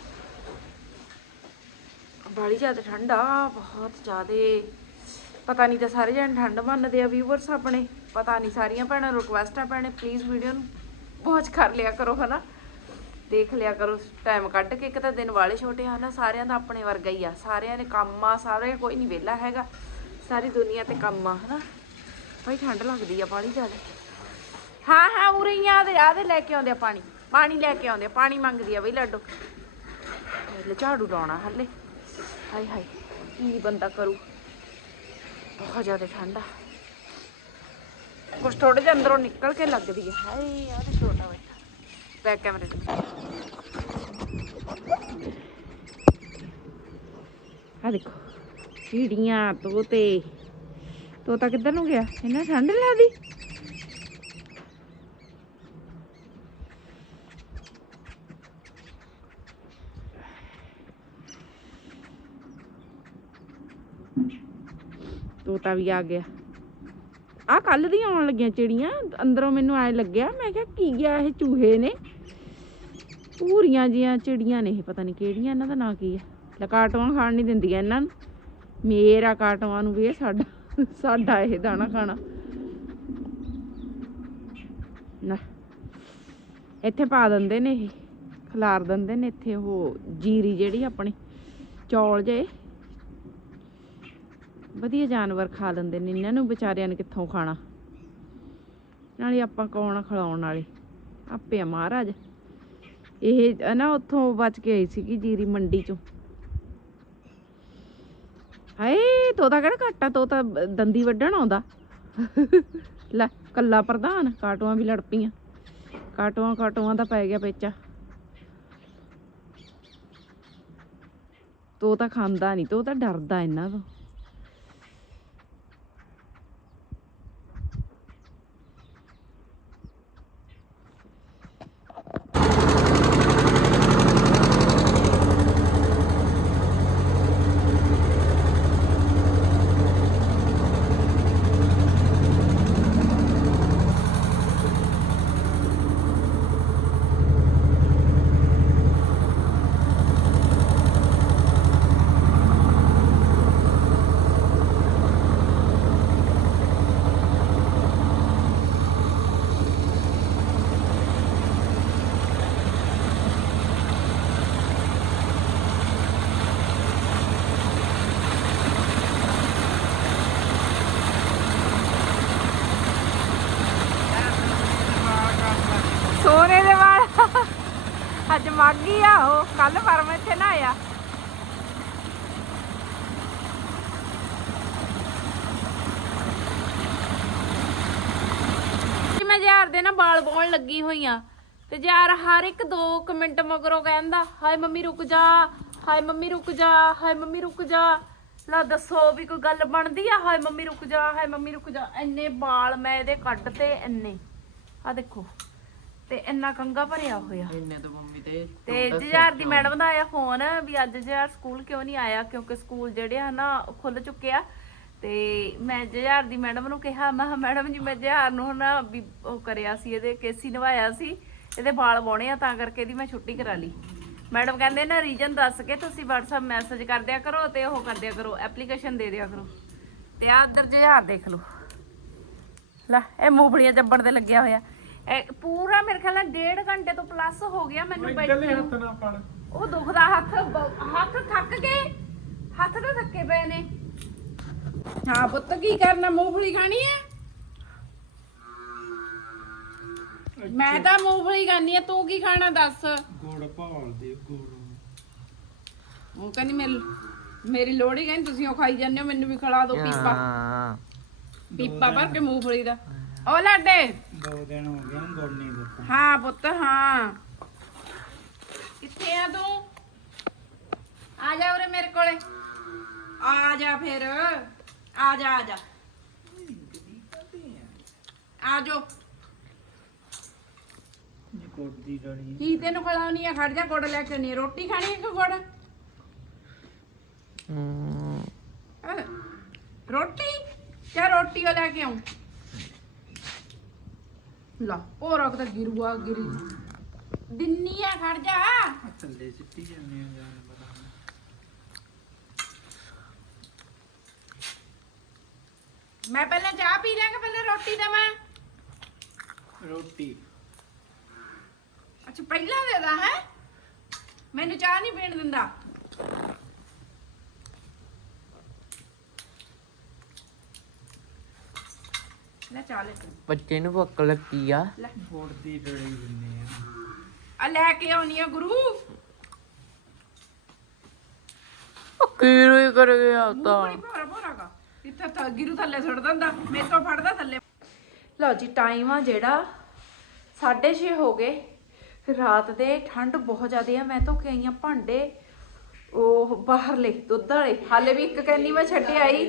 ਬੜੀ ਜ਼ਿਆਦਾ ਠੰਡ ਆ, ਬਹੁਤ ਜ਼ਿਆਦਾ। ਪਤਾ ਨਹੀਂ ਤਾਂ ਸਾਰੇ ਜਣ ਠੰਡ ਮੰਨਦੇ ਆ ਵੀਵਰਸ ਆਪਣੇ, ਪਤਾ ਨਹੀਂ ਸਾਰੀਆਂ ਭੈਣਾਂ ਰਿਕੁਐਸਟ ਆ ਭੈਣੇ ਪਲੀਜ਼ ਵੀਡੀਓ ਨੂੰ ਵਾਚ ਕਰ ਲਿਆ ਕਰੋ, ਹਨਾ? ਦੇਖ ਲਿਆ ਕਰੋ ਟਾਈਮ ਕੱਢ ਕੇ ਇੱਕ ਤਾਂ ਦਿਨ ਵਾਲੇ ਛੋਟੇ ਹਨ ਸਾਰਿਆਂ ਦਾ ਆਪਣੇ ਵਰਗਾ ਹੀ ਆ। ਸਾਰਿਆਂ ਦੇ ਕੰਮ ਆ ਸਾਰੇ ਕੋਈ ਨਹੀਂ ਵਿਹਲਾ ਹੈਗਾ। ਸਾਰੀ ਦੁਨੀਆ ਤੇ ਕੰਮ ਆ, ਹਨਾ? ਭਾਈ ਠੰਡ ਲੱਗਦੀ ਆ ਪਾਣੀ ਜ਼ਿਆਦਾ। ਹਾਂ ਹਾਂ, ਉਰੇ ਹੀ ਆ ਦੇ ਆ ਲੈ ਕੇ ਆਉਂਦੇ ਆ ਪਾਣੀ। ਪਾਣੀ ਲੈ ਕੇ ਆਉਂਦੇ ਆ, ਪਾਣੀ ਮੰਗਦੀ ਆ ਬਈ ਲੱਡੋ। ਲੈ ਝਾੜੂ ਲਾਉਣਾ ਹੱਲੇ। ਹਾਏ ਹਾਏ, ਕੀ ਬੰਦਾ ਕਰੂ? ਬਹੁਤ ਜ਼ਿਆਦਾ ਠੰਡ ਆ। ਕੁਛ ਥੋੜੇ ਜਿਹਾ ਅੰਦਰੋਂ ਨਿਕਲ ਕੇ ਲੱਗਦੀ ਹੈ ਹਾਏ ਯਾਰ ਛੋਟਾ ਬੈਠਾ। ਬੈਕ ਕੈਮਰੇ ਤੇ। ਆ ਦੇਖੋ, ਚਿੜੀਆਂ, ਤੋਤੇ। ਤੋਤਾ ਕਿੱਧਰ ਨੂੰ ਗਿਆ? ਇਹਨਾਂ ਠੰਡ ਲੱਗਦੀ? ਤੋਤਾ ਵੀ ਆ ਗਿਆ। ਆ ਕੱਲ ਦੀਆਂ ਆਉਣ ਲੱਗੀਆਂ ਚਿੜੀਆਂ, ਅੰਦਰੋਂ ਮੈਨੂੰ ਐ ਲੱਗਿਆ, ਮੈਂ ਕਿਹਾ, ਕੀ ਗਿਆ ਇਹ ਚੂਹੇ ਨੇ? ਪੂਰੀਆਂ ਜੀਆਂ ਚਿੜੀਆਂ ਨੇ ਇਹ, ਪਤਾ ਨਹੀਂ ਕਿਹੜੀਆਂ, ਇਹਨਾਂ ਦਾ ਨਾਂ ਕੀ ਹੈ ਲਕਾਟਵਾਂ ਖਾਣ ਨਹੀਂ ਦਿੰਦੀਆਂ ਇਹਨਾਂ ਨੂੰ। ਮੇਰਾ ਕਾਟਵਾਂ ਨੂੰ ਵੀ ਇਹ ਸਾਡਾ ਸਾਡਾ ਇਹ ਦਾਣਾ ਖਾਣਾ। ਨਾ ਇੱਥੇ ਪਾ ਦਿੰਦੇ ਨੇ ਇਹ, ਖਲਾਰ ਦਿੰਦੇ ਨੇ ਇੱਥੇ ਉਹ ਜੀਰੀ ਜਿਹੜੀ ਆਪਣੀ, ਚੌਲ ਜੇ। ਵਧੀਆ ਜਾਨਵਰ ਖਾ ਲੈਂਦੇ ਨੇ, ਇਹਨਾਂ ਨੂੰ ਵਿਚਾਰਿਆਂ ਨੇ ਕਿੱਥੋਂ ਖਾਣਾ? ਨਾਲੇ ਆਪਾਂ ਕੌਣ ਆ ਖਿਲਾਉਣ ਵਾਲੇ? ਆਪੇ ਆ ਮਹਾਰਾਜ। ਇਹ ਨਾ ਉੱਥੋਂ ਬਚ ਕੇ ਆਈ ਸੀਗੀ ਜੀਰੀ ਮੰਡੀ ਚੋਂ। ਹਾਏ, ਤੋਤਾ ਕਿਹੜਾ ਘੱਟਾ ਤੋਤਾ ਬ- ਦੰਦੀ ਵੱਢਣ ਆਉਂਦਾ। ਲੈ, ਕੱਲਾ ਪ੍ਰਧਾਨ, ਕਾਟੂਆਂ ਵੀ ਲੜ ਪਈਆਂ। ਕਾਟੂਆਂ ਕਾਟੂਆਂ ਦਾ ਪੈ ਗਿਆ ਪੇਚਾ। ਤੋਤਾ ਖਾਂਦਾ ਨਹੀਂ, ਤੋਤਾ ਡਰਦਾ ਇਹਨਾਂ ਤੋਂ। ਲੱਗੀ ਹੋਈਆਂ। ਤੇ ਯਾਰ ਹਰ ਇੱਕ 2 ਮਿੰਟ ਮਗਰੋਂ ਕਹਿੰਦਾ ਹਾਏ ਮੰਮੀ ਰੁਕ ਜਾ ਹਾਏ ਮੰਮੀ ਰੁਕ ਜਾ ਹਾਏ ਮੰਮੀ ਰੁਕ ਜਾ। ਲਾ ਦੱਸੋ ਵੀ ਕੋਈ ਗੱਲ ਬਣਦੀ ਆ? ਹਾਏ ਮੰਮੀ ਰੁਕ ਜਾ ਹਾਏ ਮੰਮੀ ਰੁਕ ਜਾ। ਇੰਨੇ ਵਾਲ ਮੈਂ ਇਹਦੇ ਕੱਢ ਤੇ ਇੰਨੇ। ਆ ਦੇਖੋ ਤੇ ਇੰਨਾ ਕੰਗਾ ਭਰਿਆ ਹੋਇਆ। ਇੰਨੇ ਤਾਂ ਮੰਮੀ ਤੇ ਤੇ ਜਜਾਰ ਦੀ ਮੈਡਮ ਦਾ ਆਇਆ ਫੋਨ ਵੀ ਅੱਜ ਜਜਾਰ ਸਕੂਲ ਕਿਉਂ ਨਹੀਂ ਆਇਆ? ਕਿਉਂਕਿ ਸਕੂਲ ਜਿਹੜੇ ਆ ਨਾ ਖੁੱਲ ਚੁੱਕੇ ਆ। ਤੇ ਮੈਂ ਜਜਾਰ ਦੀ ਮੈਡਮ ਨੂੰ ਕਿਹਾ ਮੈਂ ਕਿਹਾ, ਮੈਡਮ ਜੀ ਮੈਂ ਜਜਾਰ ਨੂੰ ਨਾ ਵੀ ਉਹ ਕਰਿਆ ਸੀ ਇਹਦੇ ਕੇਸੀ ਨਵਾਇਆ ਸੀ ਇਹਦੇ ਵਾਲ ਵਾਉਣੇ ਆ ਤਾਂ ਕਰਕੇ ਇਹਦੀ ਮੈਂ ਛੁੱਟੀ ਕਰਾ ਲਈ। ਮੈਡਮ ਕਹਿੰਦੇ ਨਾ ਰੀਜਨ ਦੱਸ ਕੇ ਤੁਸੀਂ WhatsApp ਮੈਸੇਜ ਕਰ ਦਿਆ ਕਰੋ ਤੇ ਉਹ ਕਰ ਦਿਆ ਕਰੋ ਐਪਲੀਕੇਸ਼ਨ ਦੇ ਦਿਆ ਕਰੋ। ਤੇ ਆ ਅੰਦਰ ਜਜਾਰ ਦੇਖ ਲਓ। ਲੈ ਇਹ ਮੂੰਗਫਲੀਆਂ ਜੱਬੜ ਦੇ ਲੱਗਿਆ ਹੋਇਆ। ਇਹ ਪੂਰਾ ਮੇਰੇ ਖਿਆਲ ਨਾਲ ਡੇਢ ਘੰਟੇ ਤੋਂ ਪਲੱਸ ਹੋ ਗਿਆ ਮੈਨੂੰ ਬੈਠੀ ਫੜ। ਉਹ ਦੁਖਦਾ ਹੱਥ ਬ- ਹੱਥ ਥੱਕ ਗਏ। ਹੱਥ ਤਾਂ ਥੱਕੇ ਪਏ ਨੇ। ਹਾਂ ਪੁੱਤ ਕੀ ਕਰਨਾ? ਮੂੰਗਫਲੀ ਖਾਣੀ ਹੈ ਮੈਂ ਤਾਂ ਮੂੰਗਫਲੀ ਖਾਣੀ ਆ ਤੂੰ ਕੀ ਖਾਣਾ ਦੱਸ? ਗੋੜ ਭਾਲ ਦੇ ਗੋੜ। ਉਹ ਕਹਿੰਦੀ ਮੇਰੀ ਮੇਰੀ ਲੋੜੀ ਕਹਿੰਦੀ ਤੁਸੀਂ ਉਹ ਖਾਈ ਜਾਂਦੇ ਹੋ ਮੈਨੂੰ ਵੀ ਖਿਲਾ ਦਿਓ ਪੀਪਾ। ਹਾਂ। ਪੀਪਾ ਭਰ ਕੇ ਮੂੰਗਫਲੀ ਦਾ। ਉਹ ਲਾਡੇ। ਦੋ ਦਿਨ ਹੋ ਗਏ ਗੋੜ ਨਹੀਂ ਦਿੱਤਾ। ਹਾਂ ਪੁੱਤ ਹਾਂ। ਕਿੱਥੇ ਆ ਤੂੰ? ਆ ਜਾ ਉਰੇ ਮੇਰੇ ਕੋਲੇ। ਆ ਜਾ ਫਿਰ। ਆ ਜਾ ਆ ਜਾ। ਆ ਜਾ। ਜੀ ਗੋੜ ਦੀ ਡੜੀ ਕੀ ਤੈਨੂੰ ਖਿਲਾਉਣੀ ਆ? ਖੜ ਜਾ ਗੁੜ ਲੈ ਕੇ ਨਹੀਂ ਰੋਟੀ ਖਾਣੀ ਹੈ ਕਿ ਗੁੜ? ਹਮ, ਹੈਂ? ਰੋਟੀ? ਕਿਆ ਰੋਟੀ ਉਹ ਲੈ ਕੇ ਆਉਂ? ਲਾ ਉਹ ਰੱਖ ਤਾਂ ਗਿਰੂਆ ਗਿਰੀ। ਦਿੰਨੀ ਆ ਖੜ ਜਾ। ਥੱਲੇ ਸਿੱਟੀ ਜਾਂਦੇ ਆ ਜਾਨ ਬਣਾ ਮੈਂ ਪਹਿਲਾਂ ਚਾਹ ਪੀ ਲਾਂ ਕਿ ਪਹਿਲਾਂ ਰੋਟੀ ਦੇਵਾਂ। ਰੋਟੀ। ਅੱਛਾ ਪਹਿਲਾਂ ਦੇਦਾ ਹੈ? ਮੈਨੂੰ ਚਾਹ ਨਹੀਂ ਪੀਣ ਦਿੰਦਾ। ਲੈ ਚਾਹ ਲੈ ਤੂੰ। ਬੱਚੇ ਨੂੰ ਭੁੱਖ ਲੱਗੀ ਆ। ਲੈ। ਗੋੜ ਦੀ ਡੜੀ ਦਿੰਦੇ ਆ? ਆ ਲੈ ਕੇ ਆਉਣੀ ਆ ਗੁਰੂ। ਕੀ ਰੋਈ ਕਰ ਗਿਆ ਤਾਂ? ਤਾਂ ਗਿਰੂ ਥੱਲੇ ਸੁੱਟ ਦਿੰਦਾ ਮੇਰੇ ਤੋਂ ਫੜਦਾ ਥੱਲੇ। ਲਓ ਜੀ ਟਾਈਮ ਆ ਜਿਹੜਾ 6:30 ਹੋ ਗਏ। ਰਾਤ ਦੇ ਠੰਡ ਬਹੁਤ ਜ਼ਿਆਦੀ ਆ ਮੈਂ ਧੋ ਕੇ ਆਈ ਆ ਭਾਂਡੇ ਉਹ ਬਾਹਰਲੇ ਦੁੱਧ ਵਾਲੇ। ਹਾਲੇ ਵੀ ਇੱਕ ਕੈਨੀ ਮੈਂ ਛੱਡ ਆਈ।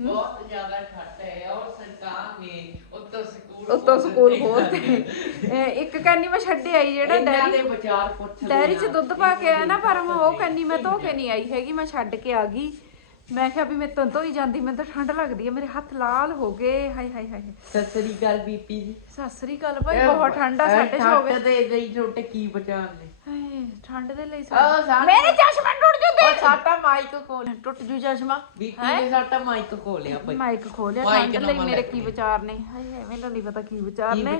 ਬਹੁਤ ਜ਼ਿਆਦਾ ਛੱਟ ਹੈ। ਔਰ ਸਰਕਾਰ ਨੇ ਉੱਤੋਂ ਸਕੂਲ ਉੱਤੋਂ ਸਕੂਲ ਖੋਲਤੇ ਇਹ ਇੱਕ ਕੈਨੀ ਮੈਂ ਛੱਡ ਆਈ ਜਿਹੜਾ ਇਹਨਾਂ ਦੇ ਡੈਰੀ ਵਿਚਾਰ ਪੁੱਛ ਡੈਰੀ 'ਚ ਦੁੱਧ ਪਾ ਕੇ ਆਇਆ ਨਾ ਪਰ ਮੈਂ ਉਹ ਕੰਨੀ ਮੈਂ ਧੋ ਕੇ ਨਹੀਂ ਆਈ ਹੈਗੀ ਮੈਂ ਛੱਡ ਕੇ ਆ ਗਈ। ਮੈਂ ਕਿਹਾ ਵੀ ਮੈਂ ਤਾਂ ਧੋਈ ਜਾਂਦੀ ਮੈਨੂੰ ਤਾਂ ਠੰਡ ਲੱਗਦੀ ਹੈ ਮੇਰੇ ਹੱਥ ਲਾਲ ਹੋ ਗਏ ਹਾਏ ਹਾਏ ਹਾਏ। ਸਤਿ ਸ੍ਰੀ ਅਕਾਲ ਬੀਪੀ ਜੀ। ਸਤਿ ਸ੍ਰੀ ਅਕਾਲ ਭਾਈ ਬਹੁਤ ਠੰਡਾ ਸਾਡੇ ਚ ਹੋ ਠੰਡ ਗਏ ਦੇ ਗਈ ਛੋਟੇ ਕੀ ਬਚਾਉਣ ਹਾਏ ਠੰਡ ਦੇ ਲਈ ਸਾਡੇ ਮੇਰੇ ਚਸ਼ਮਾ ਟੁੱਟ ਜੂਦੇ ਉਹ ਸਾਡਾ ਮਾਈਕ ਖੋਲ। ਟੁੱਟ ਜੂ ਚਸ਼ਮਾ? ਬੀਪੀ ਨੇ ਸਾਡਾ ਮਾਈਕ ਖੋਲਿਆ ਭਾਈ। ਮਾਈਕ ਖੋਲਿਆ ਠੰਡ ਲਈ ਮੇਰੇ ਕੀ ਵਿਚਾਰ ਨੇ? ਹਾਏ ਮੈਨੂੰ ਨਹੀਂ ਪਤਾ ਕੀ ਵਿਚਾਰ ਕੀ ਨੇ।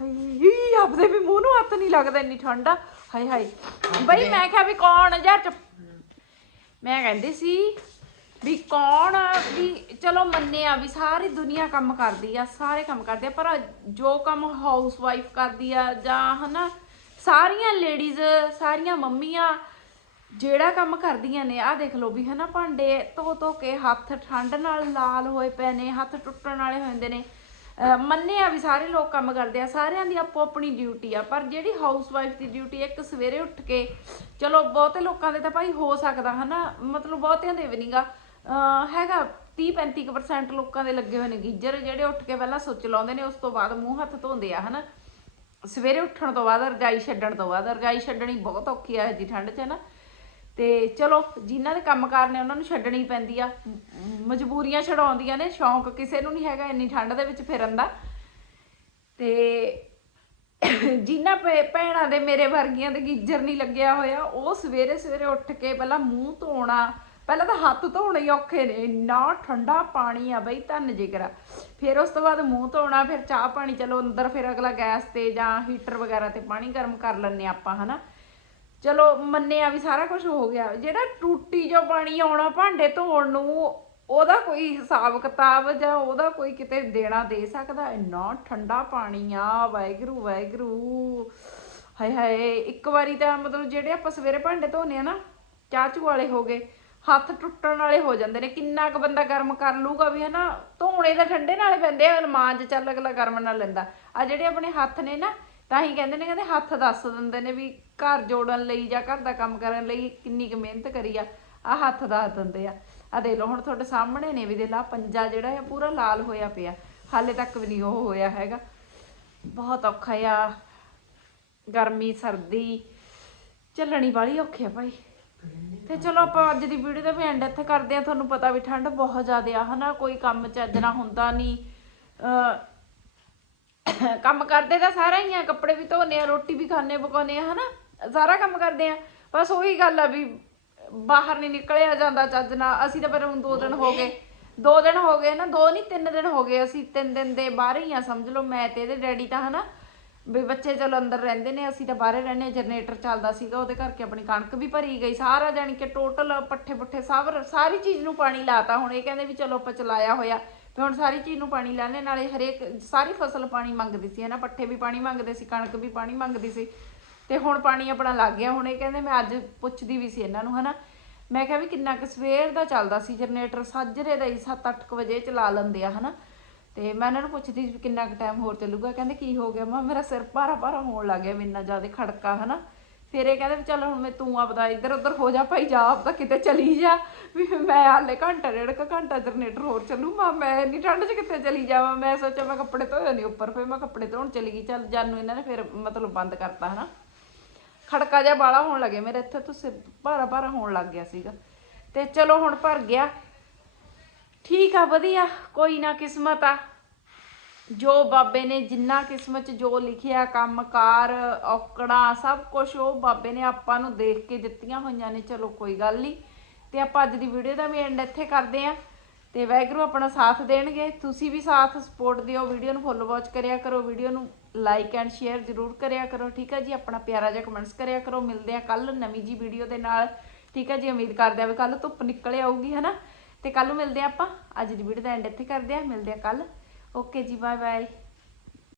ਹਾਏ ਆਪਦੇ ਵੀ ਮੂੰਹ ਨੂੰ ਹੱਥ ਨਹੀਂ ਲੱਗਦਾ ਇੰਨੀ ਠੰਡ ਹਾਏ ਹਾਏ। ਬਈ ਮੈਂ ਕਿਹਾ ਵੀ ਕੌਣ ਯਾਰ ਮੈਂ ਕਹਿੰਦੀ ਸੀ ਵੀ ਕੌਣ ਵੀ ਚਲੋ ਮੰਨਿਆ ਵੀ ਸਾਰੀ ਦੁਨੀਆ ਕੰਮ ਕਰਦੀ ਆ, ਸਾਰੇ ਕੰਮ ਕਰਦੇ ਆ, ਪਰ ਜੋ ਕੰਮ ਹਾਊਸ ਵਾਈਫ ਕਰਦੀ ਆ ਜਾਂ ਹਨਾ, ਸਾਰੀਆਂ ਲੇਡੀਜ਼ ਸਾਰੀਆਂ ਮੰਮੀਆਂ ਜਿਹੜਾ ਕੰਮ ਕਰਦੀਆਂ ਨੇ, ਆਹ ਦੇਖ ਲਓ ਵੀ ਹਨਾ ਭਾਂਡੇ ਧੋ ਧੋ ਕੇ ਹੱਥ ਠੰਡ ਨਾਲ ਲਾਲ ਹੋਏ ਪਏ ਨੇ, ਹੱਥ ਟੁੱਟਣ ਵਾਲੇ ਹੋ ਜਾਂਦੇ ਨੇ ਮੰਨੇ ਆ ਵੀ ਸਾਰੇ ਲੋਕ ਕੰਮ ਕਰਦੇ ਆ, ਸਾਰਿਆਂ ਦੀ ਆਪੋ ਆਪਣੀ ਡਿਊਟੀ ਆ, ਪਰ ਜਿਹੜੀ ਹਾਊਸ ਵਾਈਫ ਦੀ ਡਿਊਟੀ ਇੱਕ ਸਵੇਰੇ ਉੱਠ ਕੇ, ਚਲੋ ਬਹੁਤੇ ਲੋਕਾਂ ਦੇ ਤਾਂ ਭਾਈ ਹੋ ਸਕਦਾ, ਹਨਾ? ਮਤਲਬ ਬਹੁਤਿਆਂ ਦੇ ਵੀ ਨਹੀਂਗਾ ਹੈਗਾ 30 35% ਲੋਕਾਂ ਦੇ ਲੱਗੇ ਹੋਏ ਨੇ ਗੀਜਰ, ਜਿਹੜੇ ਉੱਠ ਕੇ ਪਹਿਲਾਂ ਸੁੱਚ ਲਾਉਂਦੇ ਨੇ, ਉਸ ਤੋਂ ਬਾਅਦ ਮੂੰਹ ਹੱਥ ਧੋਂਦੇ ਆ, ਹਨਾ? ਸਵੇਰੇ ਉੱਠਣ ਤੋਂ ਬਾਅਦ ਰਜਾਈ ਛੱਡਣ ਤੋਂ ਬਾਅਦ, ਰਜਾਈ ਛੱਡਣੀ ਬਹੁਤ ਔਖੀ ਆ ਜੀ ਠੰਡ 'ਚ ਨਾ ਤੇ ਚਲੋ, ਜਿਨ੍ਹਾਂ ਦੇ ਕੰਮਕਾਰ ਨੇ ਉਹਨਾਂ ਨੂੰ ਛੱਡਣੀ ਪੈਂਦੀ ਆ। ਮਜਬੂਰੀਆਂ ਛਡਾਉਂਦੀਆਂ ਨੇ, ਸ਼ੌਂਕ ਕਿਸੇ ਨੂੰ ਨਹੀਂ ਹੈਗਾ, ਇੰਨੀ ਠੰਡ ਦੇ ਵਿੱਚ ਫਿਰਨ ਦਾ। ਤੇ ਜਿਨ੍ਹਾਂ ਭੈ- ਭੈਣਾਂ ਦੇ ਮੇਰੇ ਵਰਗੀਆਂ ਦੇ ਗੀਜਰ ਨਹੀਂ ਲੱਗਿਆ ਹੋਇਆ, ਉਹ ਸਵੇਰੇ ਸਵੇਰੇ ਉੱਠ ਕੇ ਪਹਿਲਾਂ ਮੂੰਹ ਧੋਣਾ, ਪਹਿਲਾਂ ਤਾਂ ਹੱਥ ਧੋਣੇ ਹੀ ਔਖੇ ਨੇ, ਇੰਨਾ ਠੰਡਾ ਪਾਣੀ ਆ ਬਈ, ਧੰਨ ਜਿਗਰਾ ਫਿਰ ਉਸ ਤੋਂ ਬਾਅਦ ਮੂੰਹ ਧੋਣਾ, ਫਿਰ ਚਾਹ ਪਾਣੀ, ਚਲੋ ਅੰਦਰ ਫਿਰ ਅਗਲਾ ਗੈਸ ਤੇ ਜਾਂ ਹੀਟਰ ਵਗੈਰਾ ਤੇ ਪਾਣੀ ਗਰਮ ਕਰ ਲੈਂਦੇ ਆਪਾਂ, ਹਨਾ? ਚਲੋ ਮੰਨਿਆ ਵੀ ਸਾਰਾ ਕੁਝ ਹੋ ਗਿਆ। ਜਿਹੜਾ ਟੂਟੀ ਜੋ ਪਾਣੀ ਆਉਣਾ ਭਾਂਡੇ ਧੋਣ ਨੂੰ, ਉਹਦਾ ਕੋਈ ਹਿਸਾਬ ਕਿਤਾਬ ਜਾਂ ਉਹਦਾ ਕੋਈ ਕਿਤੇ ਦੇਣਾ ਦੇ ਸਕਦਾ? ਇੰਨਾ ਠੰਡਾ ਪਾਣੀ ਆ, ਵਾਹਿਗੁਰੂ ਵਾਹਿਗੁਰੂ। ਹਾਏ ਹਾਏ, ਇੱਕ ਵਾਰੀ ਤਾਂ ਮਤਲਬ ਜਿਹੜੇ ਆਪਾਂ ਸਵੇਰੇ ਭਾਂਡੇ ਧੋਨੇ ਆ ਨਾ ਚਾਚੂ ਵਾਲੇ ਹੋ ਗਏ, ਹੱਥ ਟੁੱਟਣ ਵਾਲੇ ਹੋ ਜਾਂਦੇ ਨੇ। ਕਿੰਨਾ ਕੁ ਬੰਦਾ ਗਰਮ ਕਰ ਲੂਗਾ ਵੀ ਹਨਾ, ਧੋਣੇ ਤਾਂ ਠੰਡੇ ਨਾਲੇ ਪੈਂਦੇ ਆ ਮਾਂਜ ਚੱਲ ਅਗਲਾ ਗਰਮ ਨਾਲ ਲੈਂਦਾ। ਆ ਜਿਹੜੇ ਆਪਣੇ ਹੱਥ ਨੇ ਨਾ ਤਾਂ ਹੀ ਕਹਿੰਦੇ ਨੇ, ਕਹਿੰਦੇ ਹੱਥ ਦੱਸ ਦਿੰਦੇ ਨੇ ਵੀ ਘਰ ਜੋੜਨ ਲਈ ਜਾਂ ਘਰ ਦਾ ਕੰਮ ਕਰਨ ਲਈ ਕਿੰਨੀ ਕੁ ਮਿਹਨਤ ਕਰੀ ਆ ਆ ਹੱਥ ਦੱਸ ਦਿੰਦੇ ਆ। ਆ ਦੇਖ ਲਓ, ਹੁਣ ਤੁਹਾਡੇ ਸਾਹਮਣੇ ਨੇ ਵੀ ਦੇ ਲਾ, ਪੰਜਾ ਜਿਹੜਾ ਆ, ਪੂਰਾ ਲਾਲ ਹੋਇਆ ਪਿਆ। ਹਾਲੇ ਤੱਕ ਵੀ ਨਹੀਂ ਉਹ ਹੋਇਆ ਹੈਗਾ। ਬਹੁਤ ਔਖਾ ਆ। ਗਰਮੀ, ਸਰਦੀ, ਚੱਲਣੀ ਵਾਲੀ ਔਖੀ ਆ ਭਾਈ। ਤੇ ਚਲੋ ਆਪਾਂ ਅੱਜ ਦੀ ਵੀਡੀਓ ਦਾ ਵੀ ਐਂਡ ਇੱਥੇ ਕਰਦੇ ਆ। ਤੁਹਾਨੂੰ ਪਤਾ ਵੀ ਠੰਡ ਬਹੁਤ ਜ਼ਿਆਦਾ ਆ, ਹਨਾ? ਕੋਈ ਕੰਮ ਚੱਜ ਨਾ ਹੁੰਦਾ ਨਹੀਂ। ਅਹ ਕੰਮ ਕਰਦੇ ਤਾਂ ਸਾਰਾ ਹੀ ਆ, ਕੱਪੜੇ ਵੀ ਧੋਨੇ ਆ, ਰੋਟੀ ਵੀ ਖਾਣੇ ਪਕਾਉਨੇ ਆ, ਹਨਾ? ਸਾਰਾ ਕੰਮ ਕਰਦੇ ਆ। ਬਸ ਉਹੀ ਗੱਲ ਆ ਵੀ ਬਾਹਰ ਨਹੀਂ ਨਿਕਲਿਆ ਜਾਂਦਾ ਚੱਜ ਨਾਲ। ਅਸੀਂ ਤਾਂ ਪਰ ਹੁਣ ਦੋ ਦਿਨ ਹੋ ਗਏ। ਦੋ ਦਿਨ ਹੋ ਗਏ ਨਾ, ਦੋ ਨਹੀਂ ਤਿੰਨ ਦਿਨ ਹੋ ਗਏ। ਅਸੀਂ ਤਿੰਨ ਦਿਨ ਦੇ ਬਾਹਰ ਹੀ ਆ, ਸਮਝ ਲਓ ਮੈਂ ਤੇ ਇਹਦੇ ਡੈਡੀ ਤਾਂ, ਹਨਾ? ਵੀ ਬੱਚੇ ਚਲੋ ਅੰਦਰ ਰਹਿੰਦੇ ਨੇ, ਅਸੀਂ ਤਾਂ ਬਾਹਰੇ ਰਹਿੰਦੇ ਜਨਰੇਟਰ ਚੱਲਦਾ ਸੀਗਾ, ਉਹਦੇ ਕਰਕੇ ਆਪਣੀ ਕਣਕ ਵੀ ਭਰੀ ਗਈ। ਸਾਰਾ ਜਾਣੀ ਕਿ ਟੋਟਲ ਪੱਠੇ ਪੁੱਠੇ ਸਭ, ਸਾਰੀ ਚੀਜ਼ ਨੂੰ ਪਾਣੀ ਲਾਤਾ। ਹੁਣ ਇਹ ਕਹਿੰਦੇ ਵੀ ਚਲੋ ਆਪਾਂ ਚਲਾਇਆ ਹੋਇਆ। ਤੇ ਹੁਣ ਸਾਰੀ ਚੀਜ਼ ਨੂੰ ਪਾਣੀ ਲਾਣੇ ਨਾਲੇ ਹਰੇਕ ਸਾਰੀ ਫਸਲ ਪਾਣੀ ਮੰਗਦੀ ਸੀ ਹੈ ਨਾ ਪੱਠੇ ਵੀ ਪਾਣੀ ਮੰਗਦੇ ਸੀ, ਕਣਕ ਵੀ ਪਾਣੀ ਮੰਗਦੀ ਸੀ। ਤੇ ਹੁਣ ਪਾਣੀ ਆਪਣਾ ਲੱਗ ਗਿਆ, ਹੁਣ ਇਹ ਕਹਿੰਦੇ ਮੈਂ ਅੱਜ ਪੁੱਛਦੀ ਵੀ ਸੀ ਇਹਨਾਂ ਨੂੰ, ਹਨਾ? ਮੈਂ ਕਿਹਾ ਵੀ ਕਿੰਨਾ ਕੁ ਸਵੇਰ ਦਾ ਚੱਲਦਾ ਸੀ ਜਨਰੇਟਰ, ਸਾਜਰੇ ਦਾ ਹੀ 7-8 ਵਜੇ ਚਲਾ ਲੈਂਦੇ ਆ, ਹਨਾ? ਤੇ ਮੈਂ ਇਹਨਾਂ ਨੂੰ ਪੁੱਛਦੀ ਸੀ ਵੀ ਕਿੰਨਾ ਕੁ ਟਾਈਮ ਹੋਰ ਚੱਲੂਗਾ, ਕਹਿੰਦੇ ਕੀ ਹੋ ਗਿਆ? ਮੈਂ ਮੇਰਾ ਸਿਰ ਭਾਰਾ ਭਾਰਾ ਹੋਣ ਲੱਗ ਗਿਆ ਮੈਨੂੰ ਜ਼ਿਆਦਾ ਖੜਕਾ, ਹਨਾ? ਫਿਰ ਇਹ ਕਹਿੰਦੇ ਵੀ ਚੱਲ ਹੁਣ ਮੈਂ ਤੂੰ ਆਪਦਾ ਇੱਧਰ ਉੱਧਰ ਹੋ ਜਾ, ਭਾਈ ਜਾ ਆਪਦਾ ਕਿਤੇ ਚਲੀ ਜਾ। ਵੀ ਮੈਂ ਹਾਲੇ ਘੰਟਾ ਡੇਢ ਕੁ ਘੰਟਾ ਜਨਰੇਟਰ ਹੋਰ ਚੱਲੂ ਮੈਂ ਮੈਂ ਇੰਨੀ ਠੰਡ 'ਚ ਕਿੱਥੇ ਚਲੀ ਜਾਵਾਂ? ਮੈਂ ਸੋਚਿਆ ਮੈਂ ਕੱਪੜੇ ਧੋਏ ਨਹੀਂ ਉੱਪਰ, ਫਿਰ ਮੈਂ ਕੱਪੜੇ ਧੋਣ ਚਲੀ ਗਈ। ਚੱਲ ਜਾਨੂੰ ਇਹਨਾਂ ਨੇ ਫਿਰ ਮਤਲਬ ਬੰਦ ਕਰਤਾ, ਹਨਾ। ਖੜਕਾ ਜਿਹਾ ਬਾਲਾ ਹੋਣ ਲੱਗੇ ਮੇਰੇ, ਇੱਥੇ ਤੋਂ ਸਿਰ ਭਾਰਾ ਭਾਰਾ ਹੋਣ ਲੱਗ ਗਿਆ ਸੀਗਾ। ਤੇ ਚਲੋ ਹੁਣ ਭਰ ਗਿਆ। ਠੀਕ ਆ, ਵਧੀਆ। ਕੋਈ ਨਾ ਕਿਸਮਤ ਆ। ਜੋ ਬਾਬੇ ਨੇ ਜਿੰਨਾ ਕਿਸਮਤ 'ਚ ਜੋ ਲਿਖਿਆ, ਕੰਮਕਾਰ, ਔਕੜਾਂ, ਸਭ ਕੁਝ ਉਹ ਬਾਬੇ ਨੇ ਆਪਾਂ ਨੂੰ ਦੇਖ ਕੇ ਦਿੱਤੀਆਂ ਹੋਈਆਂ ਨੇ। ਚਲੋ ਕੋਈ ਗੱਲ ਨਹੀਂ ਤੇ ਆਪਾਂ ਅੱਜ ਦੀ ਵੀਡੀਓ ਦਾ ਵੀ ਐਂਡ ਇੱਥੇ ਕਰਦੇ ਆਂ। ਤੇ ਵੈਗਰੂ ਆਪਣਾ ਸਾਥ ਦੇਣਗੇ। ਤੁਸੀਂ ਵੀ ਸਾਥ ਸਪੋਰਟ ਦਿਓ। ਵੀਡੀਓ ਨੂੰ ਫੁੱਲ ਵਾਚ ਕਰਿਆ ਕਰੋ। ਵੀਡੀਓ ਨੂੰ ਲਾਈਕ ਐਂਡ ਸ਼ੇਅਰ ਜ਼ਰੂਰ ਕਰਿਆ ਕਰੋ। ਠੀਕ ਹੈ ਜੀ? ਆਪਣਾ ਪਿਆਰਾ ਜਿਹਾ ਕਮੈਂਟਸ ਕਰਿਆ ਕਰੋ। ਮਿਲਦੇ ਆ ਕੱਲ ਨਵੀਂ ਜੀ ਵੀਡੀਓ ਦੇ ਨਾਲ। ਠੀਕ ਹੈ ਜੀ? ਉਮੀਦ ਕਰਦੇ ਆ ਵੀ ਕੱਲ ਧੁੱਪ ਨਿਕਲ ਆਊਗੀ, ਹਨਾ? ਤੇ ਕੱਲ ਨੂੰ ਮਿਲਦੇ ਆ ਆਪਾਂ। ਅੱਜ ਦੀ ਵੀਡੀਓ ਦਾ ਐਂਡ ਇੱਥੇ ਕਰਦੇ ਆ। ਮਿਲਦੇ ਆ ਕੱਲ ਓਕੇ ਜੀ ਬਾਏ ਬਾਏ